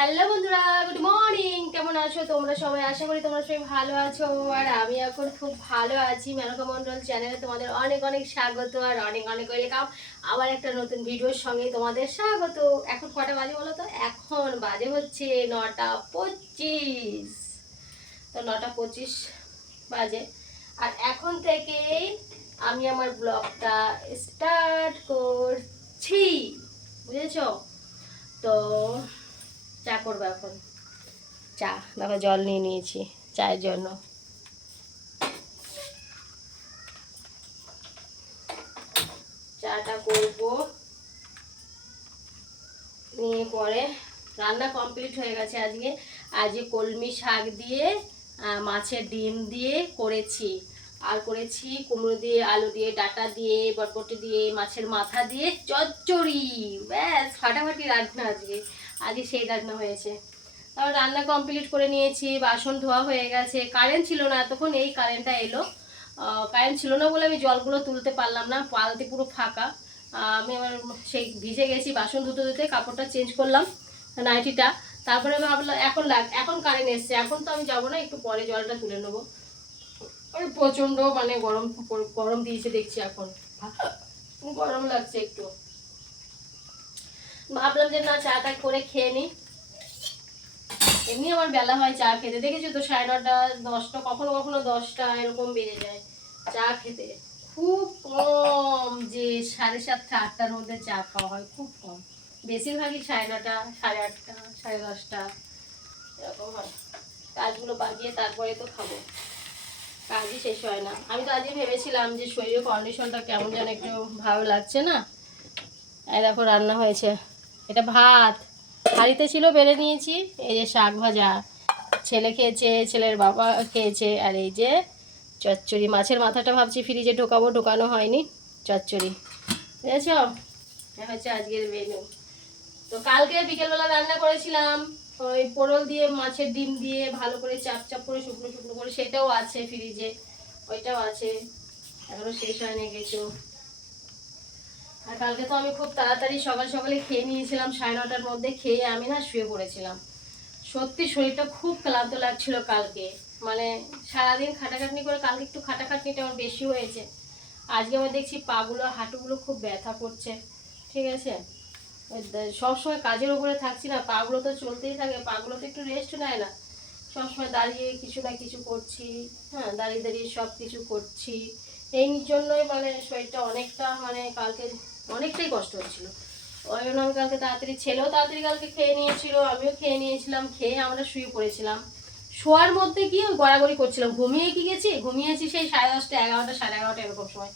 Hello বন্ধুরা, good morning. কেমন আছো তোমরা সবাই? আশা করি তোমরা সবাই ভালো আছো। আর আমি এখন খুব ভালো আছি। মেনকা মন্ডল চ্যানেলে তোমাদের অনেক অনেক স্বাগত আর অনেক অনেক ওয়েলকাম। আবার একটা নতুন ভিডিওর সঙ্গে তোমাদের স্বাগত। এখন কটা বাজে বলো তো? এখন বাজে হচ্ছে 9:25। তো 9:25 বাজে। আর এখন থেকেই আমি আমার ব্লগটা স্টার্ট করছি, বুঝেছো? তো চা করবো এখন। চা, দেখো জল নিয়ে নিয়েছি চায়ের জন্য। চাটা করব, নিয়ে পরে রান্না কমপ্লিট হয়ে গেছে। আজকে কলমি শাক দিয়ে মাছের ডিম দিয়ে করেছি। আর করেছি কুমড়ো দিয়ে, আলু দিয়ে, ডাঁটা দিয়ে, বটবটি দিয়ে, মাছের মাথা দিয়ে চচ্চড়ি। ব্যাস ফাটাফাটি রান্না আজকে। আজকে সেই রান্না হয়েছে। তারপর রান্না কমপ্লিট করে নিয়েছি, বাসন ধোয়া হয়ে গেছে। কারেন্ট ছিল না এতক্ষণ, এই কারেন্টটা এলো। কারেন্ট ছিল না বলে আমি জলগুলো তুলতে পারলাম না, পালতি পুরো ফাঁকা। আমি আমার সেই ভিজে গেছি, বাসন ধুতে ধুতে কাপড়টা চেঞ্জ করলাম, নাইটিটা। তারপরে ভাবলাম এখন কারেন্ট এসছে, এখন তো আমি যাবো না, একটু পরে জলটা তুলে নেবো। ওই প্রচণ্ড মানে গরম গরম দিয়েছে দেখছি, এখন গরম লাগছে একটু। ভাবলাম যে না, চাটা করে খেয়ে নিই। এমনি আমার বেলা হয় চা খেতে, দেখেছো তো? 9:30 10টা, কখনো কখনো 10টা এরকম বেজে যায় চা খেতে। খুব কম যে 7:30 8টার মধ্যে চা খাওয়া হয়, খুব কম। বেশিরভাগই 9:30 8:30 10:30 এরকম হয়। কাজগুলো বাজিয়ে তারপরে তো খাবো, কাজই শেষ হয় না। আমি তো আজকে ভেবেছিলাম যে শরীরের কন্ডিশনটা কেমন যেন একটু ভালো লাগছে না। এই দেখো রান্না হয়েছে, এটা ভাত হাঁড়িতে ছিল, বেড়ে নিয়েছি। এই যে শাক ভাজা, ছেলে খেয়েছে, ছেলের বাবা খেয়েছে। আর এই যে চচ্চড়ি, মাছের মাথাটা ভাবছি ফ্রিজে ঢোকাবো, ঢোকানো হয়নি। চচ্চড়ি, বুঝেছ? এটা হচ্ছে আজকের মেনু। তো কালকে বিকেলবেলা রান্না করেছিলাম ওই পোড়ল দিয়ে, মাছের ডিম দিয়ে ভালো করে চাপ চাপ করে শুকনো শুকনো করে, সেটাও আছে ফ্রিজে, ওইটাও আছে, এখনো শেষ হয়নি কিছু। আর কালকে তো আমি খুব তাড়াতাড়ি সকাল সকালে খেয়ে নিয়েছিলাম, 9:30টার মধ্যে খেয়ে আমি না শুয়ে পড়েছিলাম। সত্যি শরীরটা খুব ক্লান্ত লাগছিল কালকে, মানে সারাদিন খাটাখাটনি করে কালকে একটু খাটাখাটনিটা আমার বেশি হয়েছে। আজকে আমি দেখছি পাগুলো, হাঁটুগুলো খুব ব্যথা করছে। ঠিক আছে, সবসময় কাজের উপরে থাকছি না, পাগুলো তো চলতেই থাকে, পাগুলো তো একটু রেস্ট নেয় না। সবসময় দাঁড়িয়ে কিছু না কিছু করছি, হ্যাঁ, দাঁড়িয়ে দাঁড়িয়ে সব কিছু করছি। এই জন্যই মানে শরীরটা অনেকটা, মানে কালকে অনেকটাই কষ্ট হচ্ছিল। ওই জন্য আমি কালকে তাড়াতাড়ি, ছেলেও তাড়াতাড়ি কালকে খেয়ে নিয়েছিল, আমিও খেয়ে নিয়েছিলাম, খেয়ে আমরা শুয়ে পড়েছিলাম। শোয়ার মধ্যে কি গড়াগড়ি করছিলাম, ঘুমিয়ে কি গেছি, ঘুমিয়েছি সেই 10:30 11টা 11:30 এরকম সময়।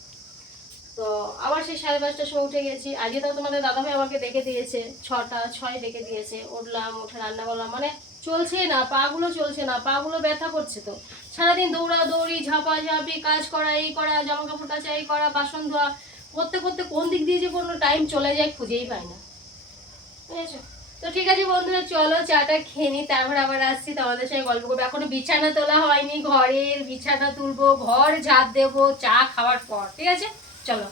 তো আবার সেই 5:30টার সময় উঠে গেছি। আজকে তো তোমাদের দাদাভাই আমাকে ডেকে দিয়েছে, 6টা 6 ডেকে দিয়েছে। উঠলাম, উঠে রান্না করলাম, মানে চলছে না, পাগুলো চলছে না, পাগুলো ব্যথা করছে। তো সারাদিন দৌড়াদৌড়ি, ঝাঁপাঝাঁপি, কাজ করা, এই করা, জামা কাপড় কাচা, এই করা, বাসন ধোয়া করতে করতে কোন দিক দিয়ে যে কোনো টাইম চলে যায় খুঁজেই পাই না, বুঝেছো? তো ঠিক আছে বন্ধুরা, চলো চাটা খেয়ে নিই, তারপর আবার আসছি, তোমাদের সঙ্গে গল্প করবো। এখনো বিছানা তোলা হয়নি, ঘরের বিছানা তুলবো, ঘর ঝাড় দেবো চা খাওয়ার পর। ঠিক আছে, চলো।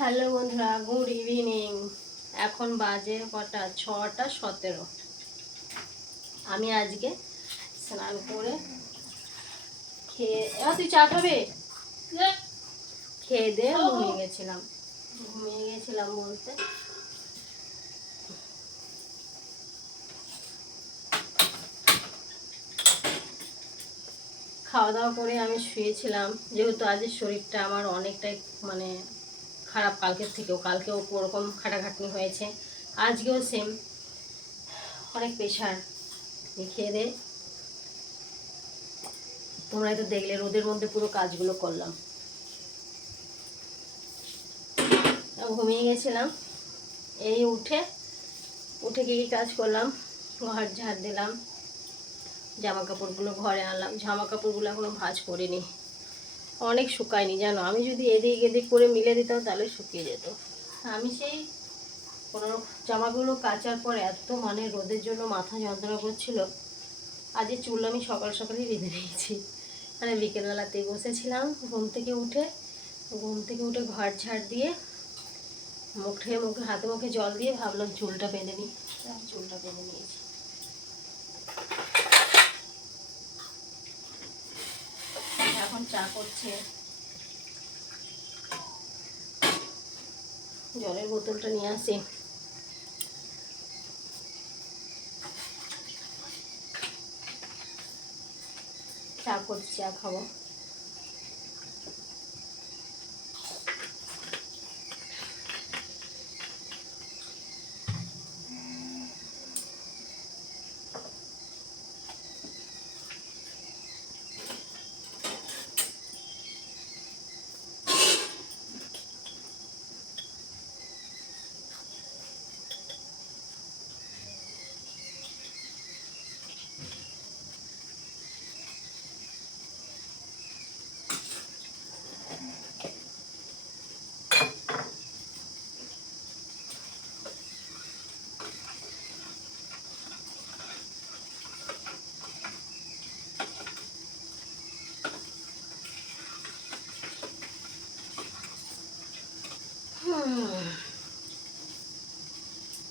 হ্যালো বন্ধুরা, গুড ইভিনিং। এখন বাজে কটা? 6টা 17। আমি আজকে স্নান করে খেয়ে, তুই চা খাবে? খেয়ে দিয়ে ঘুমিয়ে গেছিলাম বলতে খাওয়া দাওয়া করে আমি শুয়েছিলাম। যেহেতু আজের শরীরটা আমার অনেকটাই মানে খারাপ, কালকেও ওরকম খাটাখাটনি হয়েছে, আজকেও সেম, অনেক প্রেশার। খেয়ে দে, তোমরাই তো দেখলে রোদের মধ্যে পুরো কাজগুলো করলাম, ঘুমিয়ে গেছিলাম। এই উঠে কি কি কাজ করলাম, ঘর ঝাড় দিলাম, জামা কাপড়গুলো ঘরে আনলাম। জামা কাপড়গুলো এখনো ভাঁজ করিনি, অনেক শুকায়নি জানো। আমি যদি এদিক এদিক করে মিলে দিতাম তাহলে শুকিয়ে যেত। আমি সেই কোনো জামাগুলো কাচার পর এত মানে রোদের জন্য মাথা যন্ত্রণা করছিল। আজকে চুল আমি সকাল সকালই বেঁধে নিয়েছি, মানে বিকেলবেলাতেই বসেছিলাম। ঘুম থেকে উঠে ঘর ঝাড় দিয়ে হাতে মুখে জল দিয়ে ভাবলাম চুলটা বেঁধে নিই, চুলটা বেঁধে নিয়েছি। এখন চা করছে, জলের বোতলটা নিয়ে আসি। চা করছি, চা খাবো।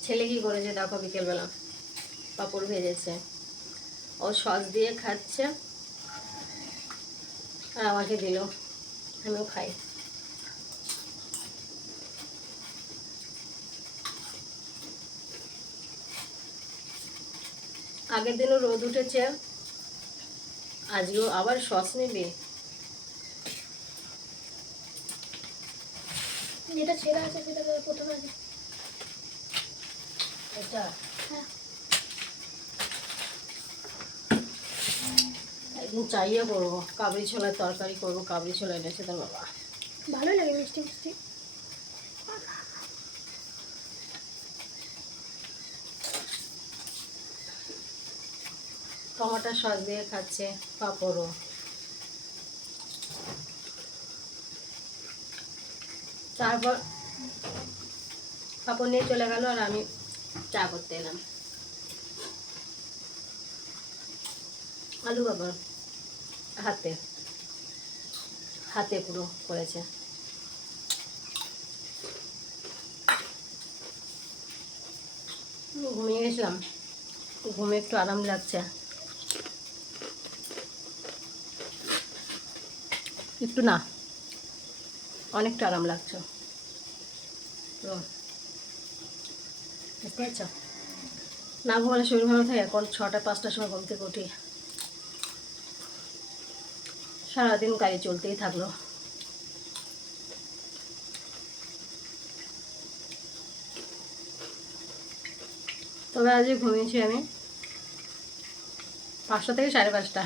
ছেলে কি করেছে দেখো, বিকেলবেলা পাঁপড় ভেজেছে, ও সস দিয়ে খাচ্ছে আর আমাকে দিল, আমিও খাই। আগের দিনও রোদ উঠেছে, আজকেও আবার সস নেবে। যেটা ছেঁড়া আছে সেটা প্রথমে এটা, হ্যাঁ একদিন চাইয়ে করবো, কাবলি ছোলার তরকারি করবো। কাবলি ছোলা এনেছে তোর বাবা, ভালোই লাগে, মিষ্টি মিষ্টি। টমাটো সস দিয়ে খাচ্ছে, পাঁপড়ও। তারপর পাঁপড় নিয়ে চলে গেল আর আমি চা করতে এলাম। আলু বাবা হাতে হাতে পুরো করেছে। ঘুমিয়ে গেছিলাম, ঘুমে একটু আরাম লাগছে, একটু না অনেকটা আরাম লাগছে। তো বুঝতে পারছ, না ঘুমালে শরীর ভালো থাকে। এখন 6টা 5টার সময় ঘুম থেকে উঠি, সারাদিন গাড়ি চলতেই থাকলো। তবে আজকে ঘুমিয়েছি আমি 5টা থেকে 5:30,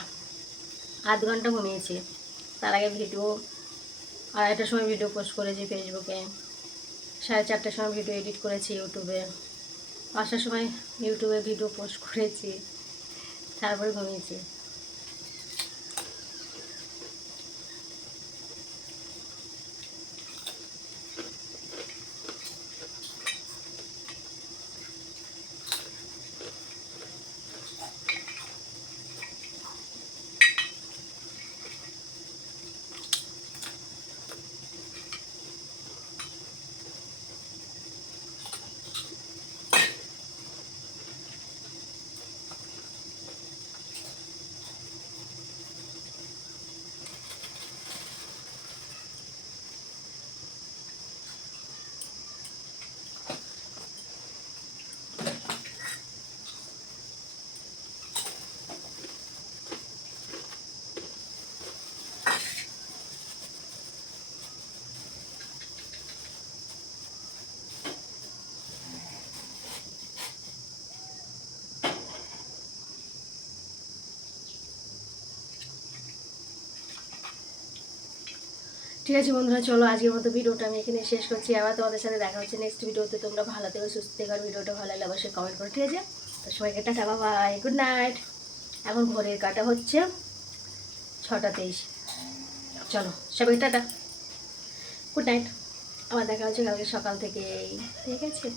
8 ঘন্টা ঘুমিয়েছি। তার আগে ভিডিও 2:30টার সময় ভিডিও পোস্ট করেছি ফেসবুকে, 4:30টার সময় ভিডিও এডিট করেছি ইউটিউবে, 5টার সময় ইউটিউবে ভিডিও পোস্ট করেছি, তারপরে ঘুমিয়েছি। ঠিক আছে বন্ধুরা, চলো আজকের মতো ভিডিওটা আমি এখানে শেষ করছি। আবার তোমাদের সাথে দেখা হচ্ছে নেক্সট ভিডিওতে। তোমরা ভালো থেকো, সুস্থ থেকো। আর ভিডিওটা ভালো লাগলে অবশ্যই কমেন্ট করো, ঠিক আছে? তো সবাইকে টাটা, বাই, গুড নাইট। এখন ঘড়ির কাটা হচ্ছে 6টা 23। চলো সবাইকে টাটা, গুড নাইট। আবার দেখা হচ্ছে কালকে সকাল থেকে, ঠিক আছে?